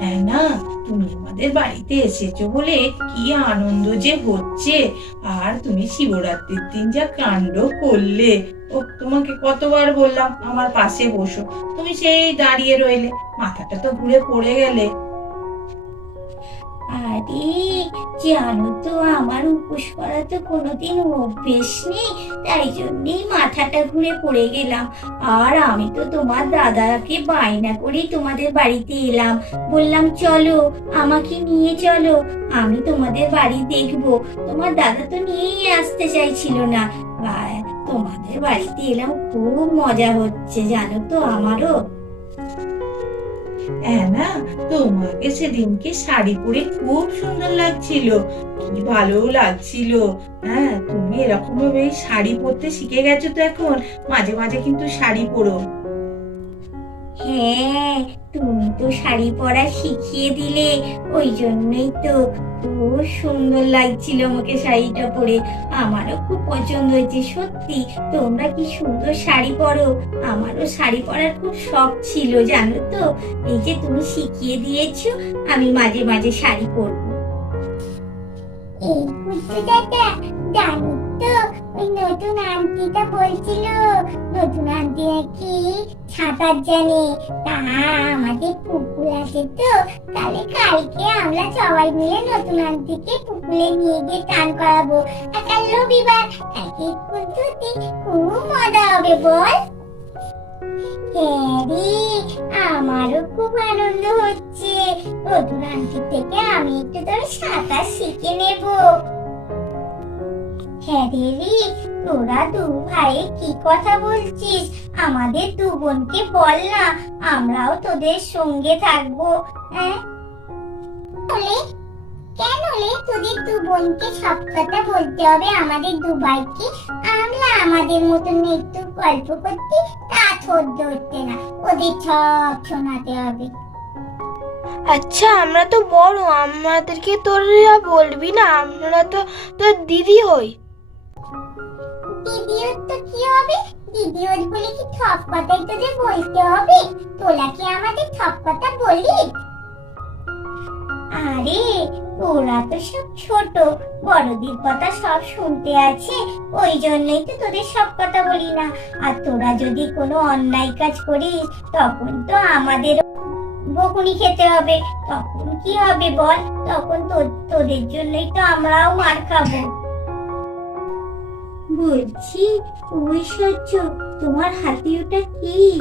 হ্যাঁ না? তুমি আমাদের বাড়িতে এসেছ বলে কি আনন্দ যে হচ্ছে। আর তুমি শিবরাত্রির দিন যা কাণ্ড করলে। ও, তোমাকে কতবার বললাম, আমার পাশে বসো। তুমি সেই দাঁড়িয়ে রইলে, মাথাটা তো ঘুরে পড়ে গেলে। আরে, জানো তো, আমার উপোস করা তো কোনোদিন অভ্যেস নেই, তাই জন্যই মাথাটা ঘুরে পড়ে গেলাম। আর আমি তো তোমার দাদাকে বায়না করেই তোমাদের বাড়িতে এলাম। বললাম, চলো, আমাকে নিয়ে চলো, আমি তোমাদের বাড়ি দেখব। তোমার দাদা তো নিয়েই আসতে চাইছিল না। তোমাদের বাড়িতে এলাম, খুব মজা হচ্ছে, জানো তো, আমারও। হ্যাঁ না, তোমাকে সেদিনকে শাড়ি পরে খুব সুন্দর লাগছিল কি ভালো লাগছিল। হ্যাঁ তুমি এরকম ভাবে শাড়ি পরতে শিখে গেছো তো এখন, মাঝে মাঝে কিন্তু শাড়ি পরো। হ্যাঁ তুমি তো শাড়ি পরা শিখিয়ে দিলে, ওই জন্যই তো খুব সুন্দর লাগছিল আমাকে শাড়িটা পরে। আমারও খুব পছন্দ হয়েছে, সত্যি। তোমরা কি সুন্দর শাড়ি পরো? আমারও শাড়ি পরার খুব শখ ছিল, জানো তো? এই যে তুমি শিখিয়ে দিয়েছ, আমি মাঝে মাঝে শাড়ি পরবো। এই দাদা তো, ওই নতুন আন্টিটা বলছিল, নতুন আন্টি নাকি সাঁতার জানে তা আমাদের পুকুর আছে তো, তাহলে কালকে আমরা সবাই মিলে নতুন আন্টিকে পুকুরে নিয়ে গিয়ে করাবো। আর কাল রবিবার স্কুল ছুটি খুব মজা হবে বল? হ্যাঁ আমারও খুব আনন্দ হচ্ছে। নতুন আন্টি থেকে আমি একটু তোর সাঁতার শিখে নেব। হ্যাঁ রে তোরা দু ভাই কি কথা বলছিস? আমাদের দু বোনকে বল না, আমরাও তোদের সঙ্গে থাকব। হ্যাঁ? কেন রে তোদের দু বোনকে সব কথা বলতে হবে আমাদের দু ভাইকে? আমরা আমাদের মতন একটু গল্প করতে তা সহ্য হচ্ছে না, ওদের সব শোনাতে হবে। আচ্ছা আমরা তো বড়, আমাদেরকে তোরা বলবি না? আমরা তো তোর দিদি হই। তো কি হবে? বলে কি সব কথাই তোদের বলতে হবে? তোলা কি আমাদের সব কথা বলি আরে তোরা তো সব ছোট। কথা সব শুনতে আছে। ওই জন্যই তো তোদের সব কথা বলি না। আর তোরা যদি কোনো অন্যায় কাজ করিস, তখন তো আমাদের বকুনি খেতে হবে। তখন কি হবে বল? তখন তোদের জন্যই তো আমরাও মার খাব। বলছি সহ্য তোমার হাতে ওটা কি?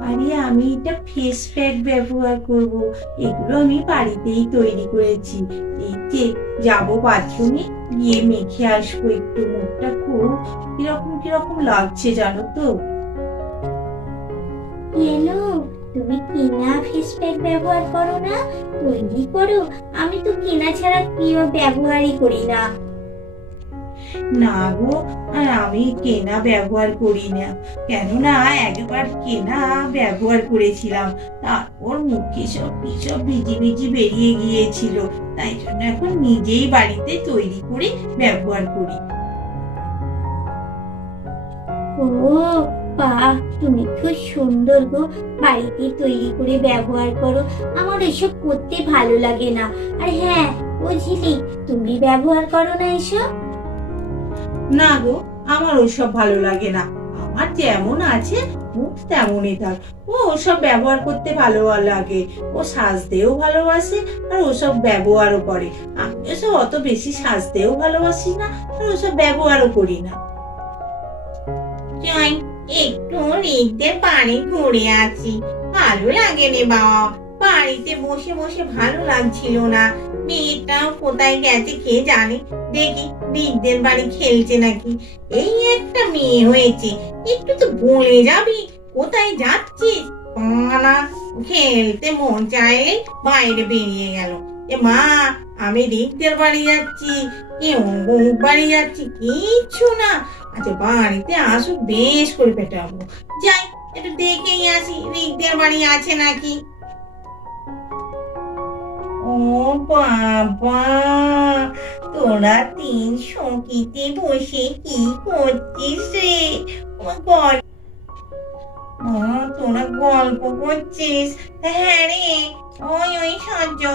আরে আমি এটা ফেস প্যাক ব্যবহার করব। এগুলো আমি বাড়িতেই তৈরি করেছি। এই যে যাব বাথরুমে গিয়ে মেখে আসব একটু। মুখটা খুব কীরকম কীরকম লাগছে জানো তো? কেন তুমি কেনা ফেস প্যাক ব্যবহার করো না? তৈরি করো। আমি তো কেনা ছাড়া কেউ ব্যবহারই করি না। না গো আমি কেনা ব্যবহার করি না। কেননা একবার কেনা ব্যবহার করেছিলাম, তারপর মুখে সব সব ভিজি ভিজি বেরিয়ে গিয়েছিল, তাই জন্য এখন নিজেই বাড়িতে তৈরি করে ব্যবহার করি। ও বাহ তুমি খুব সুন্দর গো। বাড়িতে তৈরি করে ব্যবহার করো, আমার এসব করতে ভালো লাগে না। আর হ্যাঁ বুঝলি, তুমি ব্যবহার করো না এসব। না গো, আমার ওসব ভালো লাগে না। আমার যেমন আছে, মুখ তেমনই থাক। ও ওসব ব্যবহার করতে ভালো লাগে। ও সাজতেও ভালোবাসে আর ওসব ব্যবহারও করে। আমি ওসব অত বেশি সাজতেও ভালোবাসি না আর ওসব ব্যবহারও করি না। একটু রিকতে বাড়ি ঘুরে আছি। ভালো লাগে রে বাবা। বাড়িতে বসে বসে ভালো লাগছিল না। মেয়েটাও কোথায় গেছে কে জানে? দেখি রিকদের বাড়ি খেলছে নাকি। এই একটা মেয়ে হয়েছে। একটু তো বলে যাবি। কোথায় যাচ্ছিস? না, খেলতে মন চাইলে বাইরে বেরিয়ে গেল। এ মা, আমি রিকদের বাড়ি যাচ্ছি। কি অমুক বাড়ি যাচ্ছি। কিচ্ছু না। আচ্ছা বাড়িতে আসুক, বেশ করে পেটাবো। যাই, একটু দেখেই আসি। রিকদের বাড়ি আছে নাকি? ও বাবা তোরা তিন সঙ্গীতে বসে কি করছিস রে? তোরা গল্প করছিস? হ্যাঁ রে। ওই ওই, সহ্য।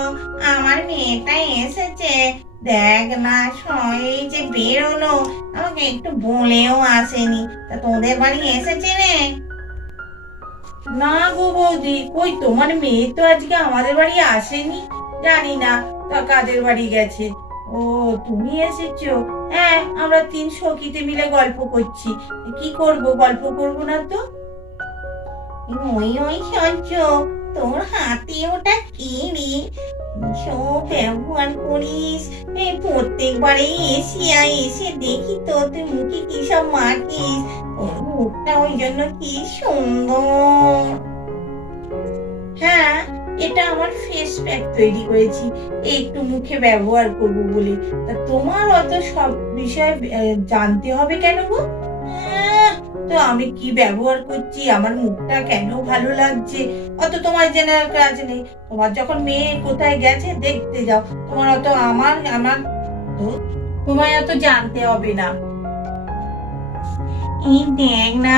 আমার মেয়েটা এসেছে। দেখ না স- এই যে বেরোলো। আমাকে একটু বলেও আসেনি। তা তোদের বাড়ি এসেছে রে? না গো বৌদি কই তোমার মেয়ে তো আজকে আমাদের বাড়ি আসেনি। জানি না, তা কাদের বাড়ি গেছে? ও, তুমি এসেছ? হ্যাঁ আমরা তিন সখীতে মিলে গল্প করছি। কি করব, গল্প করব না তো? ওই ওই তোর হাতে ওটা সব ব্যবহার করিস। প্রত্যেকবারে এসি এসে দেখি তো তুই মুখে কি সব মাখিস। তোর মুখটা ওই জন্য কি সুন্দর। হ্যাঁ এটা আমার ফেস প্যাক তৈরি করেছি। একটু মুখে ব্যবহার করব বলে। তা তোমার অত সব বিষয়ে জানতে হবে কেন গো? তো আমি কি ব্যবহার করছি? আমার মুখটা কেন ভালো লাগছে? অত তোমার জেনারেল কাজ নেই। তোমার যখন মেয়ে কোথায় গেছে, দেখতে যাও। তোমার অত আমার আমার তোমায় অত জানতে হবে না। এই দেখ না,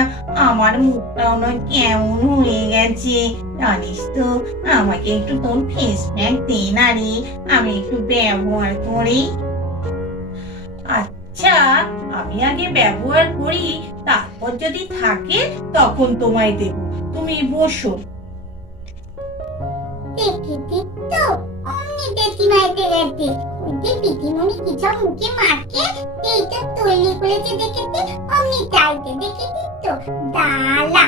আমার মুখটাও না কেমন হয়ে গেছে। জানিস তো আমাকে একটু তোর ফেস প্যাক দে না রে আমি একটু ব্যবহার করি আচ্ছা আমি আগে ব্যবহার করি তারপর যদি থাকে তখন তোমায় দেব তুমি বসো তৈরি করেছে দেখেছি। দেখেছি তো। দালা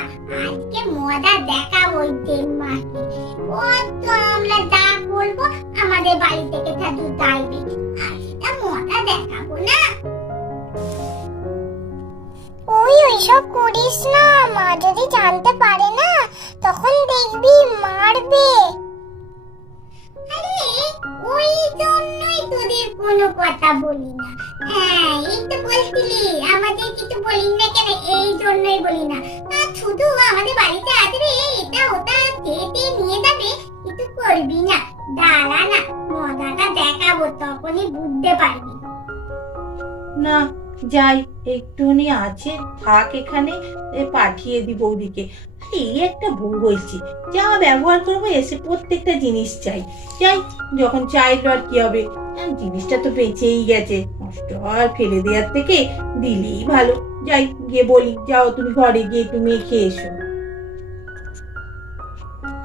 আজকে মজা দেখাবো ওই মাকে। ও তো আমরা যা বলব আমাদের বাড়ি থেকে থাকু চাইবে আজটা মজা দেখাবো না? ওই ওইসব করিস না মা যদি জানতে পারে না তখন দেখবি মারবে। আরে ওই জন্যই তোদের কোনো কথা বলি না। হ্যাঁ এই তো বলছিলি আমাদের কিছু বলি না কেন? এই জন্যই বলি না। শুধু আমাদের বাড়িতে আসবে এটা ওটা নিয়ে যাবে, কিছু করবি না। দাঁড়া না, মজাটা দেখাবো, তখনই বুঝতে পারবি। না, যাই আছে, থাক এখানে পাঠিয়ে দিব ওদিকে। এই একটা বউ হয়েছে। যা ব্যবহার করব, এসে প্রত্যেকটা জিনিস চাই। যাই, যখন চাইলো আর কি হবে? জিনিসটা তো বেঁচেই গেছে। নষ্ট আর ফেলে দেওয়ার থেকে দিলেই ভালো। যাই, গিয়ে বলি, যাও তুমি ঘরে গিয়ে একটু মেখে এসো।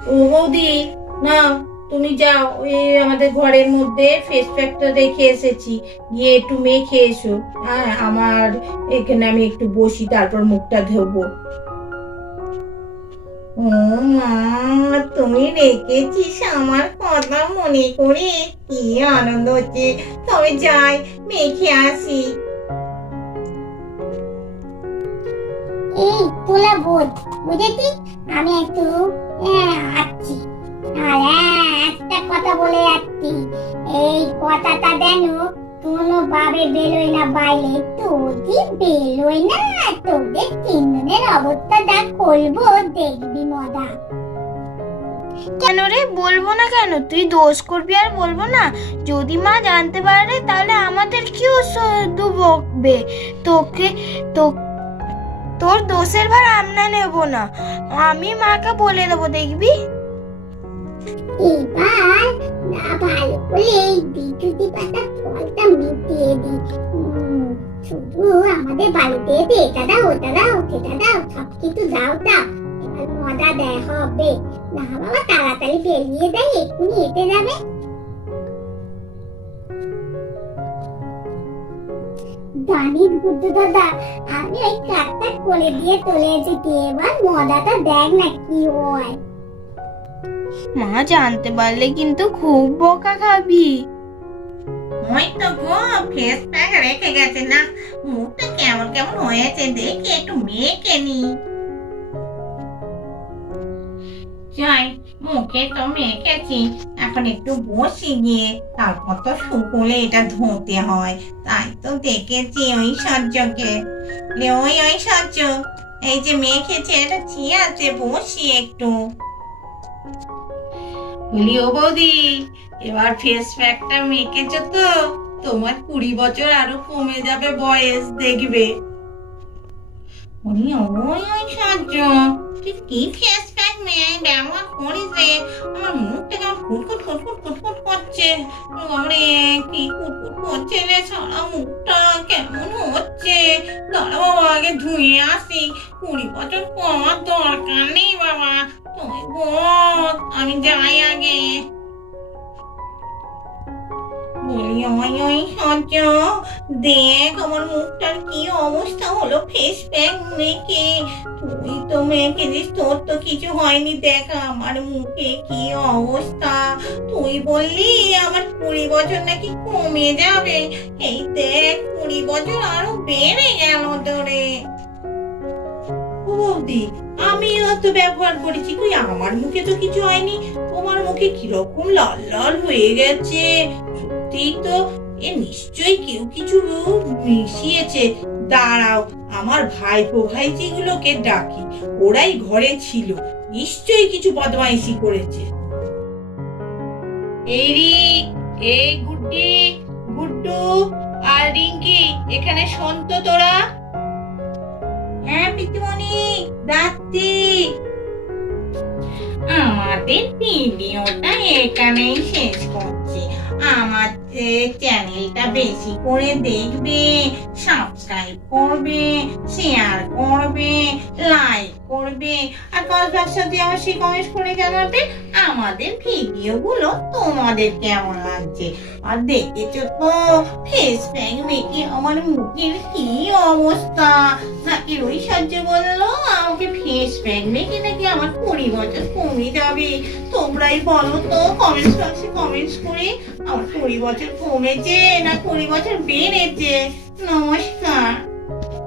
ও বৌদি, না, তুমি যাও, ওই আমাদের ঘরের মধ্যে ফেস প্যাকটা রেখে এসেছি, গিয়ে একটু মেখে এসো। হ্যাঁ আমার এখানে আমি একটু বসি, তারপর মুখটা ধোবো। ও মা, তুমি রেখেছিস আমার কথা মনে করে? কি আনন্দ হচ্ছে। তবে যাই মেখে আসি। এই তোলা বোধ বুঝেছিস? আমি একটু আসছি। আর একটা কথা বলে যাচ্ছি এই কথাটা যেন কোনো ভাবে বেরোয় না, বাইরে যদি বেরোয় না, তোদের তিনজনের অবস্থা যা করব, দেখবি মজা। কেন রে? বলব না কেন? তুই দোষ করবি আর বলব না? যদি মা জানতে পারে, তাহলে আমাদের শুধু বকবে তোকে তো তোর দোষের ভার আমরা নেব না। আমি মাকে বলে দেবো, দেখবি? এবার না ভালো করে এই পাতা ফলটা মিটিয়ে শুধু আমাদের বাড়িতে এটা দাও ওটা দাও সেটা দাও সব কিছু দাও দাও। এবার মজা দেয় হবে। না বাবা, তাড়াতাড়ি বেরিয়ে দেয় এক্ষুনি এতে যাবে। জানিস বুদ্ধ দাদা আমি ওই কাঠটা করে দিয়ে চলে এসেছি। এবার মজাটা দেখ না কি হয়। মা জানতে পারলে কিন্তু খুব বকা খাবি। ওই তো গো ফেস প্যাক রেখে গেছে না। মুখটা কেমন কেমন হয়েছে দেখি একটু মেখে নি। যাই মুখে তো মেখেছি। এখন একটু বসি গিয়ে, তারপর তো শুকলে এটা ধুতে হয়। তাই তো দেখেছি ওই ওই ওই সহ্য। এই যে মেখেছে এটা চেয়ারতে বসি একটু। বলি, ও বৌদি, এবার ফেস প্যাকটা মেখেছো তো? তোমার কুড়ি বছর আরও কমে যাবে বয়স, দেখবে। ওই ওই ওই তুই কি ফেস ব্যবহার করিস রে আমার মুখটা কেমন ফুটফুট ফুটফুট ফুটফুট করছে। বাবারে কি ফুটফুট করছে রে সারা মুখটা কেমন হচ্ছে? দাঁড়া আগে ধুয়ে আসি। কুড়ি বছর পর দরকার নেই বাবা। তুই বল আমি যাই আগে। বলি ওই ওই সহ্য দেখ, আমার মুখটার কি অবস্থা হলো? ফেস প্যাক মেখে। তুই তো মেখে দিস তোর তো কিছু হয়নি, দেখ আমার মুখে কি অবস্থা। তুই বললি আমার কুড়ি বছর নাকি কমে যাবে। এই দেখ, কুড়ি বছর আরও বেড়ে গেল তোরে বৌদি, আমিও তো ব্যবহার করেছি, কই আমার মুখে তো কিছু হয়নি। তোমার মুখে কীরকম লাল লাল হয়ে গেছে। সত্যি তো এ নিশ্চয়ই কেউ কিছু মিশিয়েছে। দাঁড়াও আমার ভাইপো ভাইজিগুলোকে ডাকি ওরাই ঘরে ছিল নিশ্চয়ই কিছু বদমাইশি করেছে। এই রিক এই গুড্ডি গুড্ডু আর রিঙ্কি এখানে শোন তো তোরা। হ্যাঁ পিতুমণি যাচ্ছি। আমাদের ভিডিওটা এখানেই শেষ করছি। আমার চ্যানেলটা বেশি করে দেখবে সাবস্ক্রাইব করবে শেয়ার করবে লাইক করবে, আর কলকার দিয়ে অবশ্যই কমেন্ট করে জানাবে। আমাদের ভিডিওগুলো তোমাদের কেমন লাগছে? আর দেখেছ তো ফেস প্যাক মেখে আমার মুখের কি অবস্থা? নাকি ওই সহ্য বলল, আমাকে ফেস প্যাক মেখে নাকি আমার কুড়ি বছর কমে যাবে? তোমরাই বলো তো কমেন্টস বক্সে কমেন্টস করে, আমার কুড়ি বছর কমেছে না কুড়ি বছর বেড়েছে? নমস্কার।